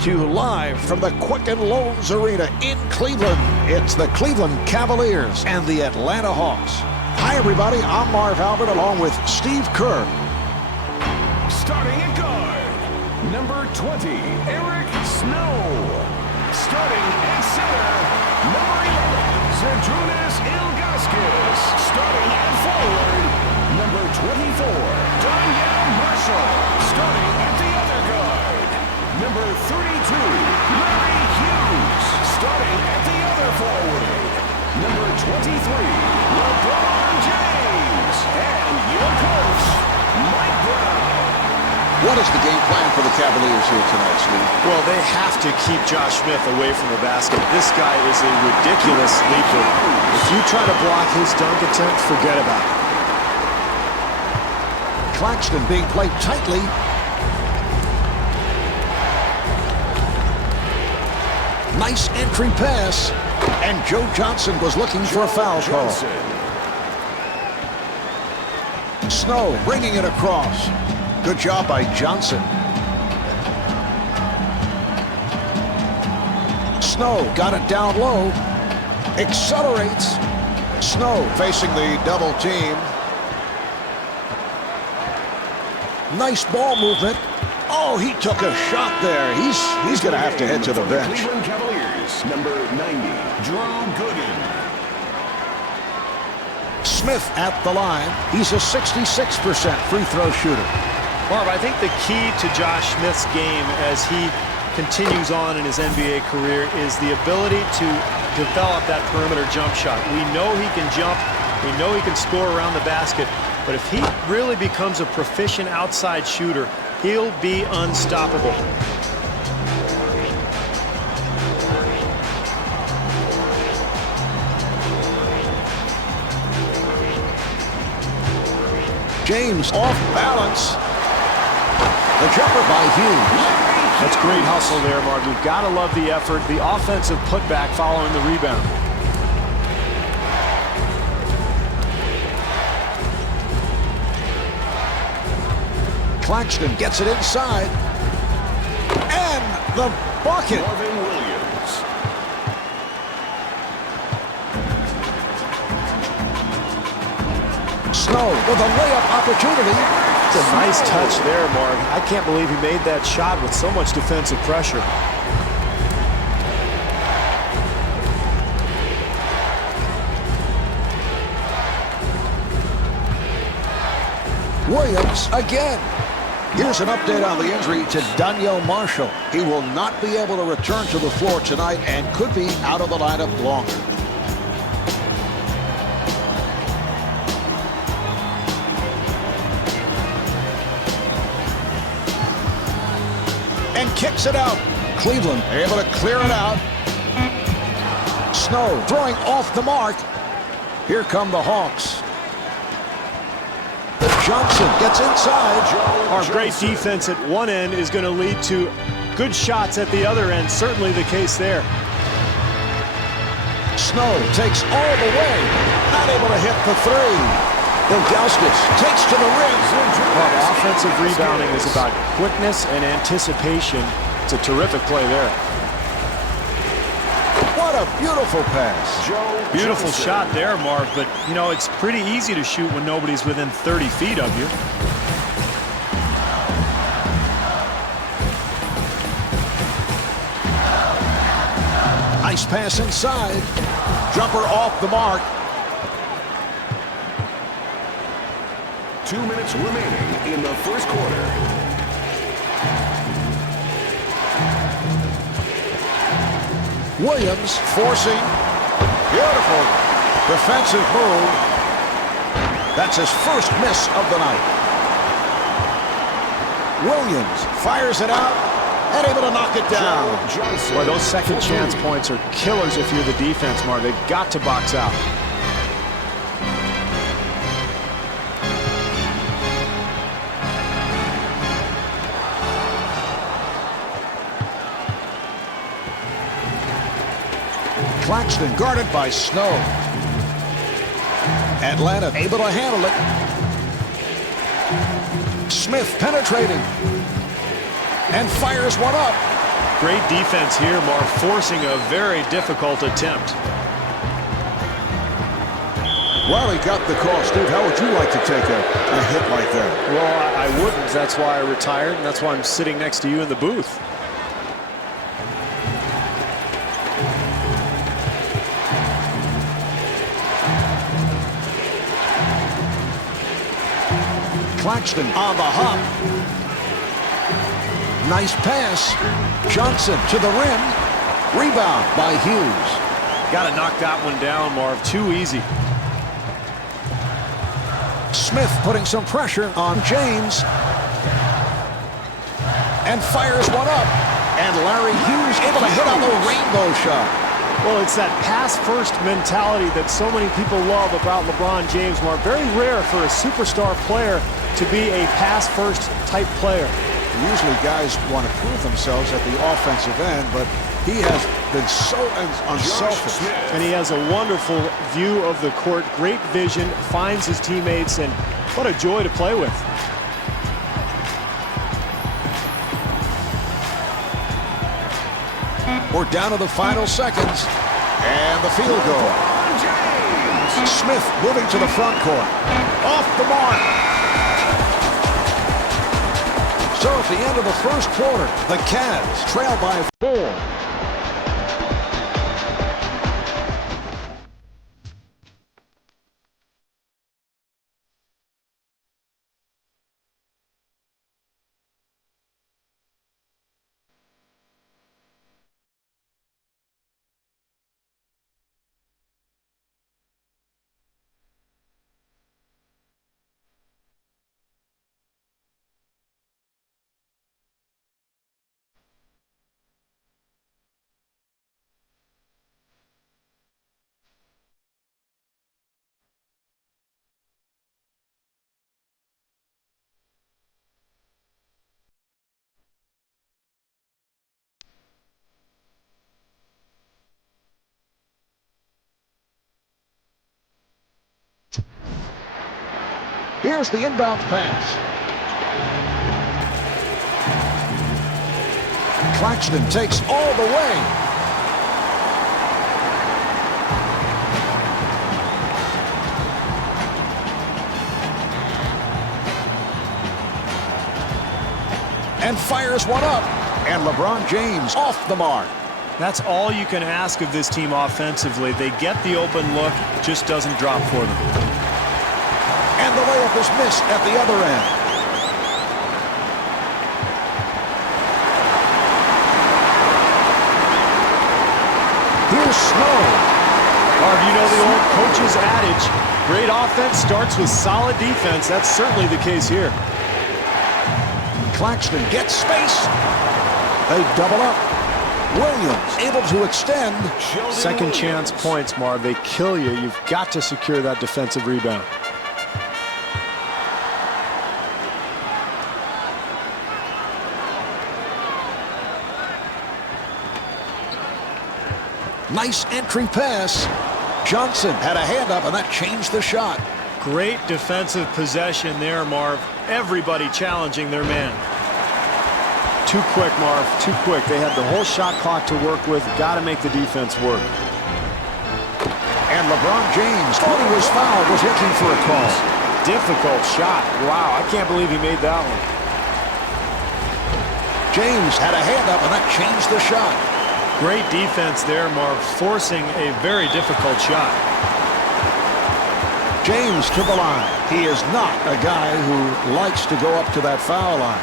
to you live from the Quicken Loans Arena in Cleveland. It's the Cleveland Cavaliers and the Atlanta Hawks. Hi, everybody. I'm Marv Albert along with Steve Kerr. Starting at guard, number 20, Eric Snow. Starting at center, number 11, Zydrunas Ilgauskas. Starting at forward, number 24, Danielle Marshall. Starting at the other guard, number 32, Larry Hughes. Starting at the other forward, number 23, LeBron James. And your coach, Mike Brown. What is the game plan for the Cavaliers here tonight, Steve? Well, they have to keep Josh Smith away from the basket. This guy is a ridiculous leaper. If you try to block his dunk attempt, forget about it. Claxton being played tightly. Nice entry pass. And Joe Johnson was looking for a foul call. Snow bringing it across. Good job by Johnson. Snow got it down low. Accelerates. Snow facing the double team. Nice ball movement. Oh, he took a shot there. He's going to have to head to the bench. Cleveland Cavaliers, number 90, Drew Gooden. Smith at the line. He's a 66% free throw shooter. Marv, I think the key to Josh Smith's game as he continues on in his NBA career is the ability to develop that perimeter jump shot. We know he can jump. We know he can score around the basket. But if he really becomes a proficient outside shooter, he'll be unstoppable. James off balance. The jumper by Hughes. That's great hustle there, Marv. You've got to love the effort, the offensive putback following the rebound. Claxton gets it inside. And the bucket. Marvin Williams. Snow with a layup opportunity. It's a nice touch there, Marv. I can't believe he made that shot with so much defensive pressure. Williams again. Here's an update on the injury to Danielle Marshall. He will not be able to return to the floor tonight and could be out of the lineup longer. And kicks it out. Cleveland able to clear it out. Snow throwing off the mark. Here come the Hawks. Johnson gets inside. Our great defense at one end is going to lead to good shots at the other end. Certainly the case there. Snow takes all the way. Not able to hit the three. Ilgauskas takes to the rim. Well, offensive rebounding is about quickness and anticipation. It's a terrific play there. What a beautiful pass. Beautiful shot there, Marv, but, you know, it's pretty easy to shoot when nobody's within 30 feet of you. Nice pass inside. Jumper off the mark. 2 minutes remaining in the first quarter. Williams forcing. Beautiful defensive move. That's his first miss of the night. Williams fires it out and able to knock it down. Boy, those second chance points are killers if you're the defense, Marv. They've got to box out. Claxton guarded by Snow. Atlanta able to handle it. Smith penetrating. And fires one up. Great defense here, Marv, forcing a very difficult attempt. Well, he got the call. Steve, how would you like to take a hit like that? Well, I wouldn't. That's why I retired, and that's why I'm sitting next to you in the booth. Claxton on the hop. Nice pass. Johnson to the rim. Rebound by Hughes. Got to knock that one down, Marv. Too easy. Smith putting some pressure on James. And fires one up. And Larry Hughes able to hit on the rainbow shot. Well, it's that pass-first mentality that so many people love about LeBron James, Marv. Very rare for a superstar player to be a pass-first type player. Usually guys want to prove themselves at the offensive end, but he has been so unselfish. And he has a wonderful view of the court, great vision, finds his teammates, and what a joy to play with. We're down to the final seconds. And the field goal. Smith moving to the front court. Off the mark. So at the end of the first quarter, the Cavs trail by 4. Here's the inbound pass. Claxton takes all the way. And fires one up. And LeBron James off the mark. That's all you can ask of this team offensively. They get the open look, just doesn't drop for them. And the layup is missed at the other end. Here's Snow. Marv, you know the old coach's adage, great offense starts with solid defense. That's certainly the case here. Claxton gets space. They double up. Williams able to extend. Second chance points, Marv. They kill you. You've got to secure that defensive rebound. Nice entry pass. Johnson had a hand up, and that changed the shot. Great defensive possession there, Marv. Everybody challenging their man. Too quick, Marv. Too quick. They had the whole shot clock to work with. Got to make the defense work. And LeBron James thought he was fouled, was looking for a call. Difficult shot. Wow, I can't believe he made that one. James had a hand up, and that changed the shot. Great defense there, Marv, forcing a very difficult shot. James to the line. He is not a guy who likes to go up to that foul line.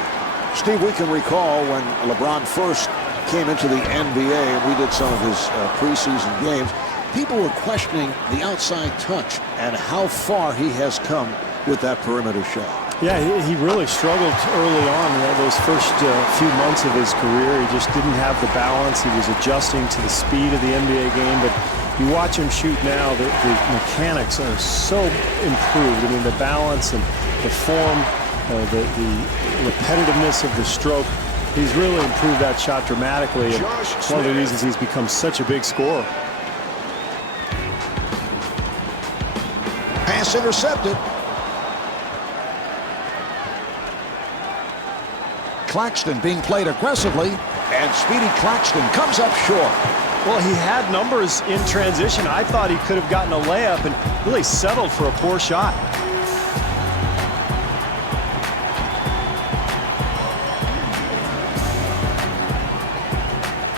Steve, we can recall when LeBron first came into the NBA, and we did some of his preseason games, people were questioning the outside touch and how far he has come with that perimeter shot. Yeah, he really struggled early on. Those first few months of his career, he just didn't have the balance. He was adjusting to the speed of the NBA game, but you watch him shoot now, the mechanics are so improved. I mean, the balance and the form, the repetitiveness of the stroke, he's really improved that shot dramatically. And one of the reasons he's become such a big scorer. Pass intercepted. Claxton being played aggressively, and Speedy Claxton comes up short. Well, he had numbers in transition. I thought he could have gotten a layup and really settled for a poor shot.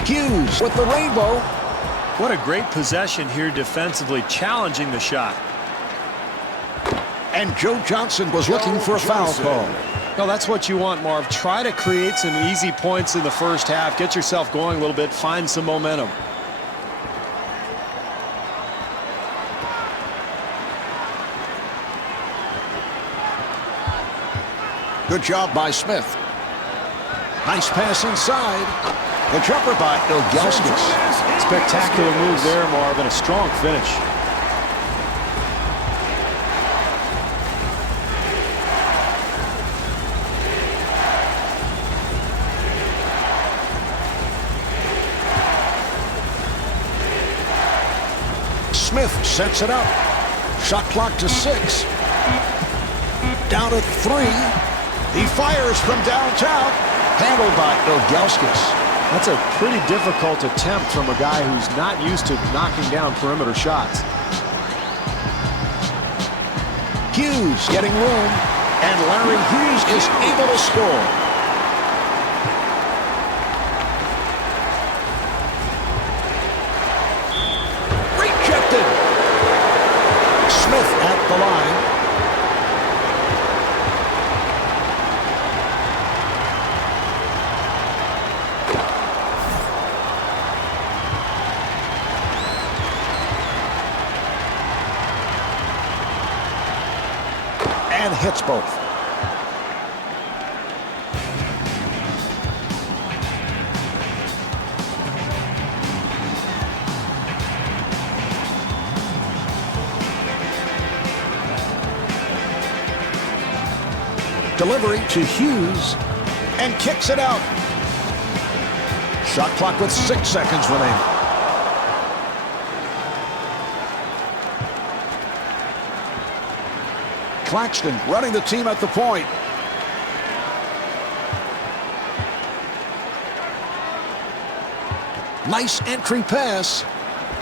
Hughes with the rainbow. What a great possession here defensively, challenging the shot. And Joe Johnson was looking for a foul call. No, that's what you want, Marv. Try to create some easy points in the first half. Get yourself going a little bit. Find some momentum. Good job by Smith. Nice pass inside. The jumper by Ilgauskas. Spectacular move there, Marv, and a strong finish. Smith sets it up. Shot clock to 6. Down to 3. He fires from downtown. Handled by Ilgauskas. That's a pretty difficult attempt from a guy who's not used to knocking down perimeter shots. Hughes getting room, and Larry Hughes is able to score. Rejected. Smith at the line. And hits both. Delivery to Hughes, and kicks it out. Shot clock with 6 seconds remaining. Claxton running the team at the point. Nice entry pass.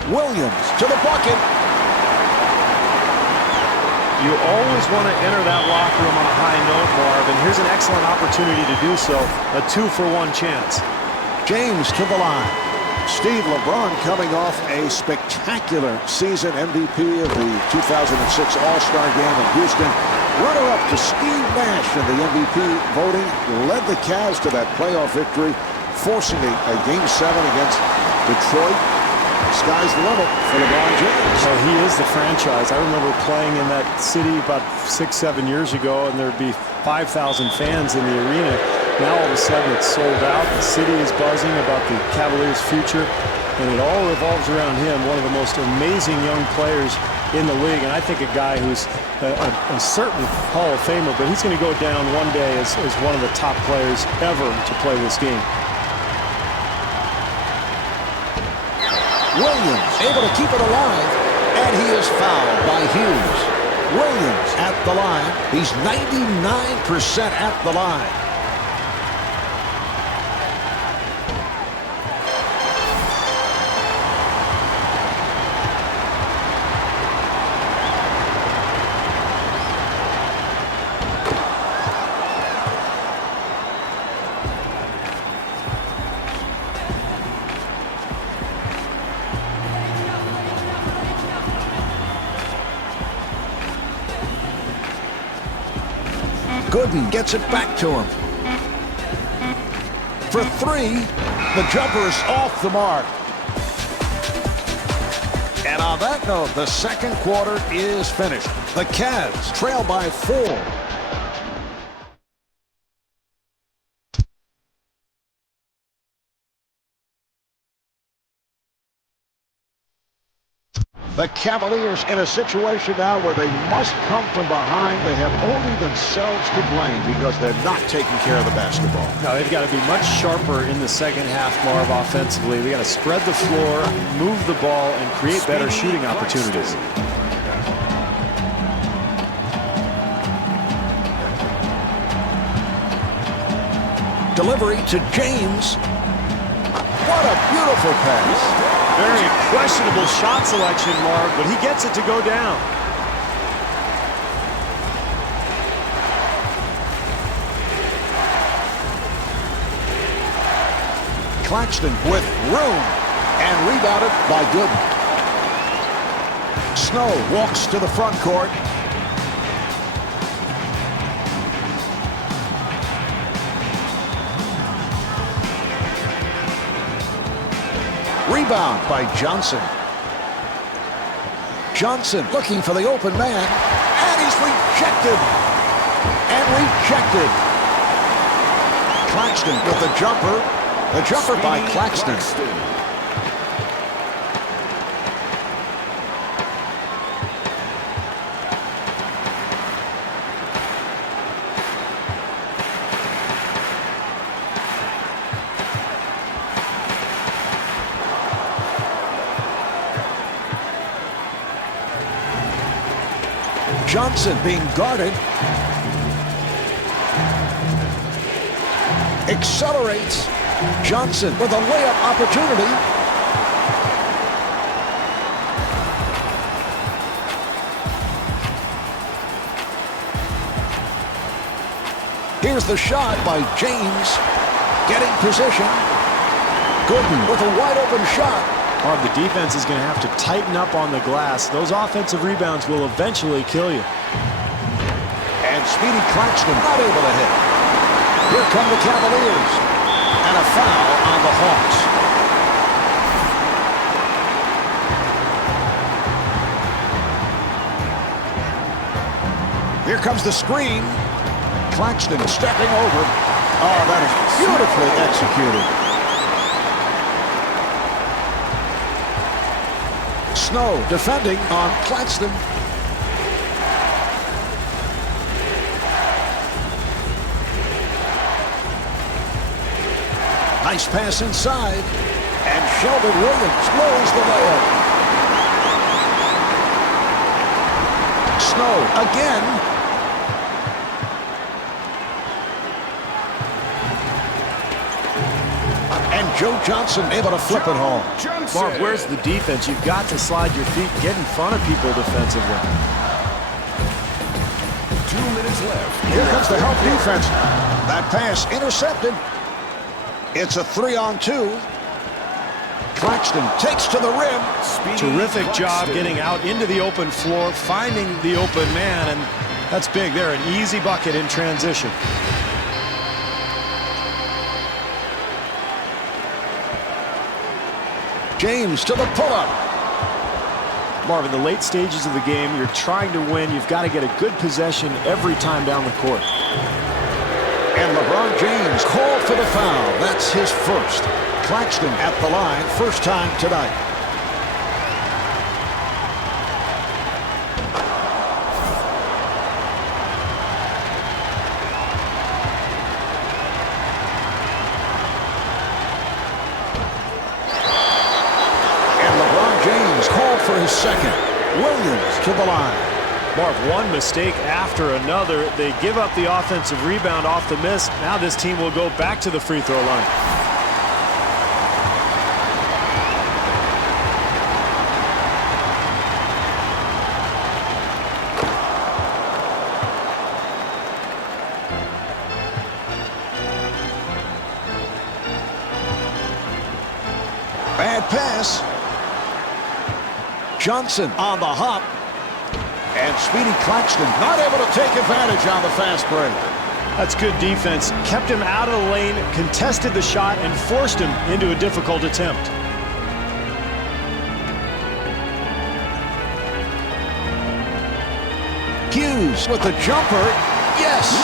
Williams to the bucket. You always want to enter that locker room on a high note, Marv, and here's an excellent opportunity to do so. A 2-for-1 chance. James to the line. Steve, LeBron coming off a spectacular season, MVP of the 2006 All-Star Game in Houston. Runner-up to Steve Nash in the MVP voting. Led the Cavs to that playoff victory, forcing a Game 7 against Detroit. Sky's the limit for LeBron James. So he is the franchise. I remember playing in that city about 6-7 years ago, and there'd be 5,000 fans in the arena. Now all of a sudden it's sold out. The city is buzzing about the Cavaliers' future, and it all revolves around him, one of the most amazing young players in the league. And I think a guy who's a certain Hall of Famer, but he's going to go down one day as one of the top players ever to play this game. Williams able to keep it alive, and he is fouled by Hughes. Williams at the line. He's 99% at the line. Gooden gets it back to him. For 3, the jumper is off the mark. And on that note, the second quarter is finished. The Cavs trail by 4. The Cavaliers in a situation now where they must come from behind. They have only themselves to blame because they're not taking care of the basketball. No, they've got to be much sharper in the second half, Marv, offensively. They got to spread the floor, move the ball, and create better shooting opportunities. Delivery to James. What a beautiful pass. Very questionable shot selection, Marv, but he gets it to go down. Claxton with room and rebounded by Gooden. Snow walks to the front court. Rebound by Johnson. Johnson looking for the open man, and he's rejected. And rejected. Claxton with the jumper. The jumper by Claxton. Johnson being guarded. Accelerates. Johnson with a layup opportunity. Here's the shot by James. Getting position. Gooden with a wide open shot. Marv, the defense is going to have to tighten up on the glass. Those offensive rebounds will eventually kill you. And Speedy Claxton not able to hit. Here come the Cavaliers. And a foul on the Hawks. Here comes the screen. Claxton stepping over. Oh, that is beautifully executed. Snow defending on Claxton. Nice pass inside. And Sheldon Williams blows the layup. Snow again. And Joe Johnson able to flip it home. Marv, where's the defense? You've got to slide your feet, get in front of people defensively. 2 minutes left. Here comes the help defense. That pass intercepted. It's a 3-on-2. Claxton takes to the rim. Terrific job getting out into the open floor, finding the open man, and that's big there. An easy bucket in transition. James to the pull-up. Marv, in the late stages of the game, you're trying to win. You've got to get a good possession every time down the court. And LeBron James called for the foul. That's his first. Claxton at the line, first time tonight. And LeBron James called for his second. Williams to the line. Marv, one mistake after another. They give up the offensive rebound off the miss. Now this team will go back to the free throw line. Bad pass. Johnson on the hop. And Speedy Claxton not able to take advantage on the fast break. That's good defense. Kept him out of the lane, contested the shot, and forced him into a difficult attempt. Hughes with the jumper. Yes.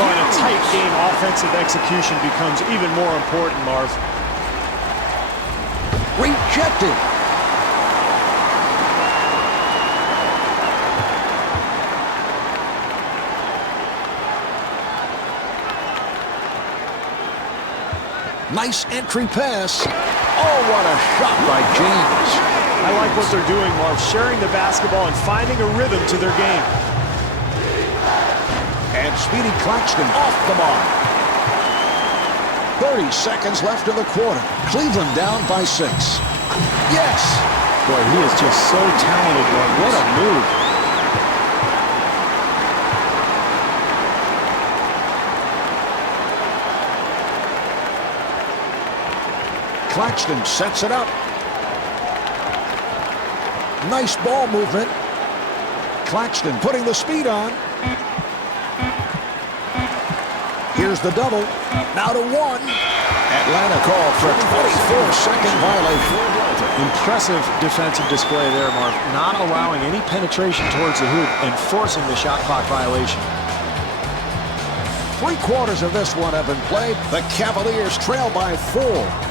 Well, in a tight game, offensive execution becomes even more important, Marv. Rejected. Nice entry pass. Oh, what a shot by James. I like what they're doing, Marv, sharing the basketball and finding a rhythm to their game. And Speedy Claxton off the mark. 30 seconds left in the quarter. Cleveland down by 6. Yes! Boy, he is just so talented, Mark. What a move. Claxton sets it up. Nice ball movement. Claxton putting the speed on. Here's the double. Now to 1. Atlanta called for a 24-second violation. Impressive defensive display there, Mark. Not allowing any penetration towards the hoop and forcing the shot clock violation. 3/4 of this one have been played. The Cavaliers trail by 4.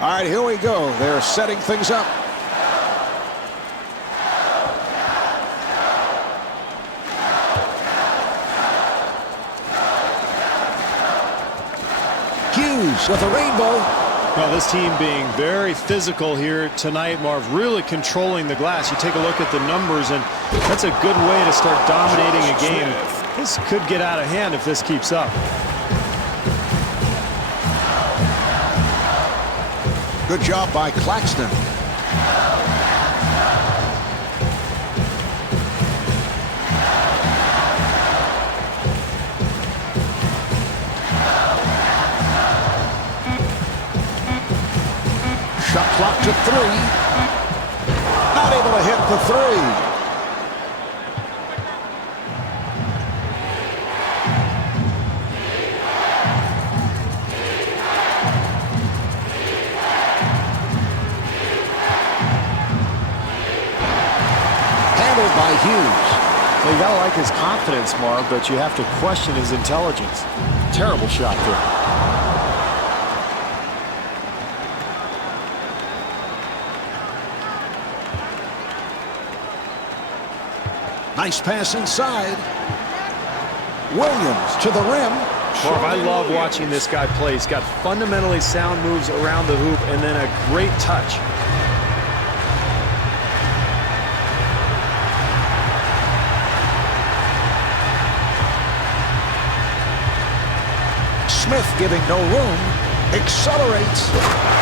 All right, here we go. They're setting things up. Hughes with a rainbow. Well, this team being very physical here tonight, Marv, really controlling the glass. You take a look at the numbers, and that's a good way to start dominating a game. This could get out of hand if this keeps up. Good job by Claxton. Shot clock to 3. Not able to hit the 3. You got to like his confidence, Marv, but you have to question his intelligence. Terrible shot there. Nice pass inside. Williams to the rim. Marv, I love watching this guy play. He's got fundamentally sound moves around the hoop and then a great touch. Smith giving no room. Accelerates.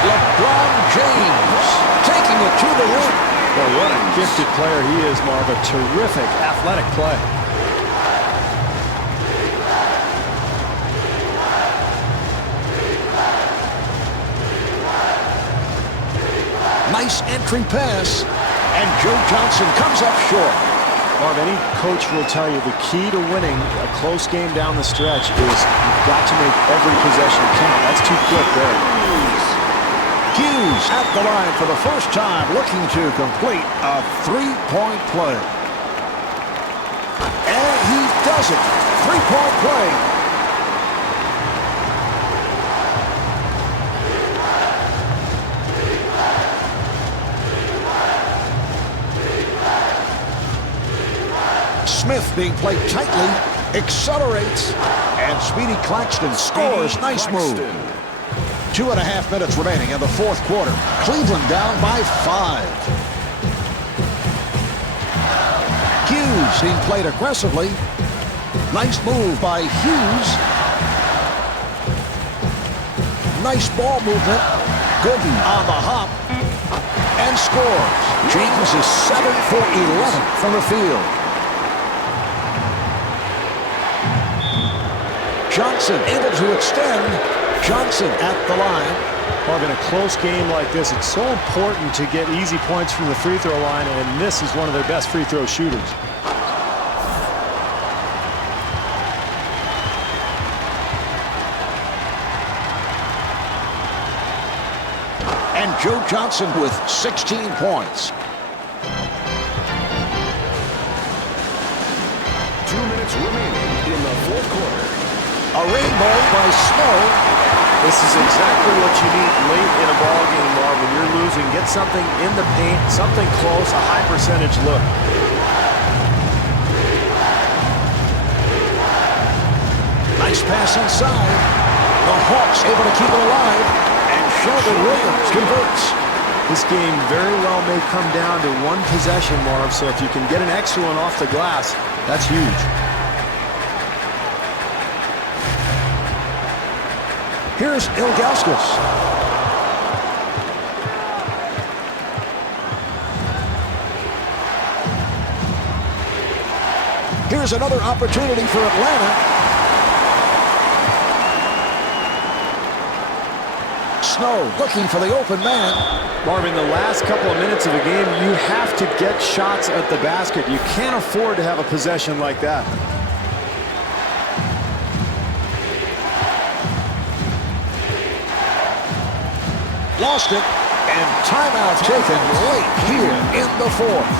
LeBron James taking it to the rim. Well, what a gifted player he is, Marv. A terrific athletic play. Nice entry pass. And Joe Johnson comes up short. Marv, any coach will tell you the key to winning a close game down the stretch is you've got to make every possession count. That's too quick there. Hughes at the line for the first time, looking to complete a three-point play. And he does it. Three-point play. Smith being played tightly, accelerates, and Speedy Claxton scores. Nice move. 2.5 minutes remaining in the fourth quarter. Cleveland down by 5. Hughes being played aggressively. Nice move by Hughes. Nice ball movement. Gooden on the hop and scores. James is 7 for 11 from the field. Johnson able to extend. Johnson at the line. Marv, in a close game like this, it's so important to get easy points from the free throw line, and this is one of their best free throw shooters. And Joe Johnson with 16 points. 2 minutes remaining in the fourth quarter. A rainbow by Snow. This is exactly what you need late in a ball game, Marv. When you're losing, get something in the paint, something close, a high percentage look. Nice pass inside. The Hawks able to keep it alive. And Sheldon Williams converts. This game very well may come down to one possession, Marv, so if you can get an extra one off the glass, that's huge. Here's Ilgauskas. Here's another opportunity for Atlanta. Snow looking for the open man. Marvin, the last couple of minutes of the game, you have to get shots at the basket. You can't afford to have a possession like that. Lost it, and timeout taken late here in the fourth.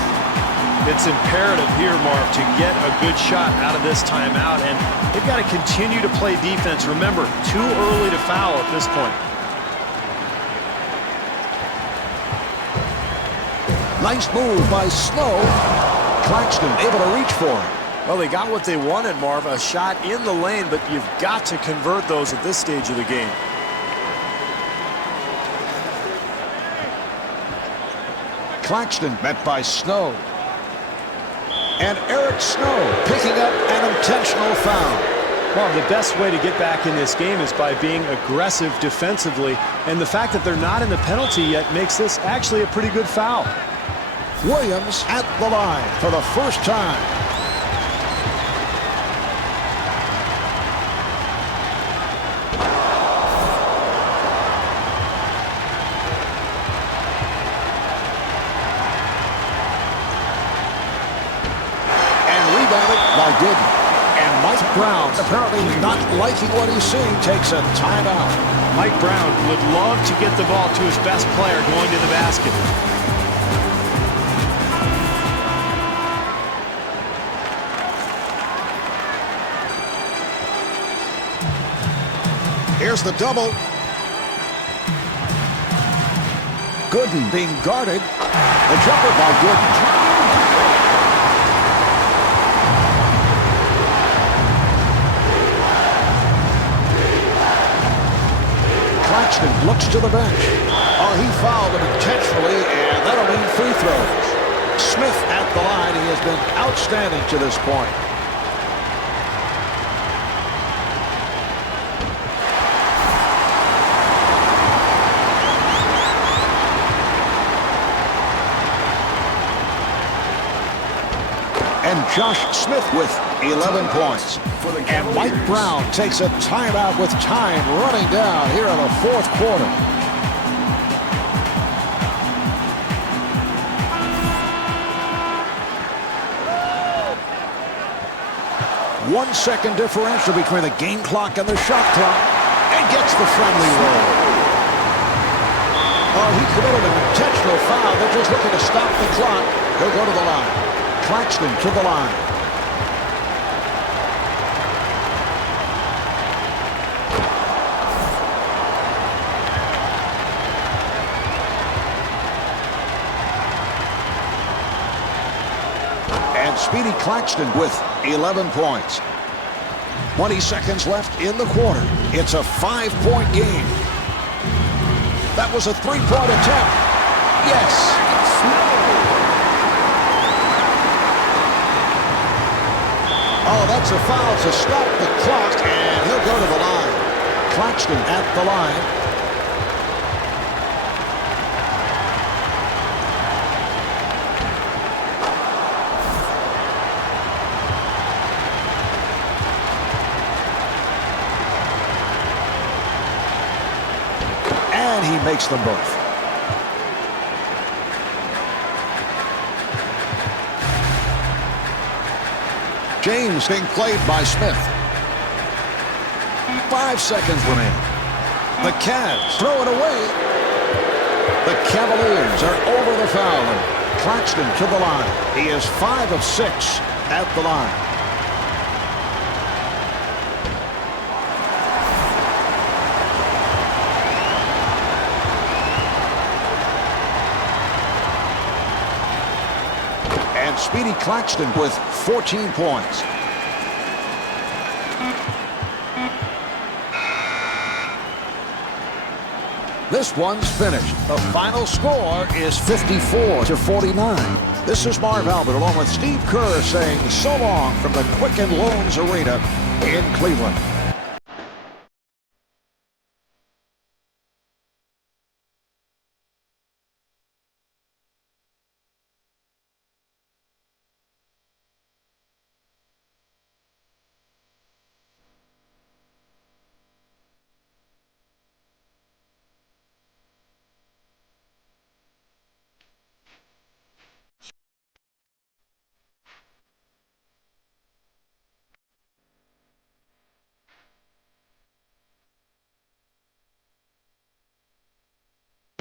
It's imperative here, Marv, to get a good shot out of this timeout, and they've got to continue to play defense. Remember, too early to foul at this point. Nice move by Snow. Claxton able to reach for it. Well, they got what they wanted, Marv, a shot in the lane, but you've got to convert those at this stage of the game. Claxton met by Snow. And Eric Snow picking up an intentional foul. Well, the best way to get back in this game is by being aggressive defensively, and the fact that they're not in the penalty yet makes this actually a pretty good foul. Williams at the line for the first time. Did. And Mike Brown, apparently not liking what he's seeing, takes a timeout. Mike Brown would love to get the ball to his best player going to the basket. Here's the double. Gooden being guarded. The jumper by Gooden. Claxton looks to the bench. Oh, he fouled him intentionally, and that'll mean free throws. Smith at the line. He has been outstanding to this point. And Josh Smith with 11 points. And Mike Brown takes a timeout with time running down here in the fourth quarter. One second differential between the game clock and the shot clock. And gets the friendly roll. Oh, he committed an intentional foul. They're just looking to stop the clock. He'll go to the line. Claxton to the line. And Speedy Claxton with 11 points. 20 seconds left in the quarter. It's a 5-point game. That was a 3-point attempt. Yes. Oh, that's a foul to stop the clock, and he'll go to the line. Claxton at the line. And he makes them both. James being played by Smith. 5 seconds remain. The Cavs throw it away. The Cavaliers are over the foul line. Claxton to the line. He is 5 of 6 at the line. And Speedy Claxton with 14 points. This one's finished. The final score is 54-49. This is Marv Albert along with Steve Kerr saying so long from the Quicken Loans Arena in Cleveland.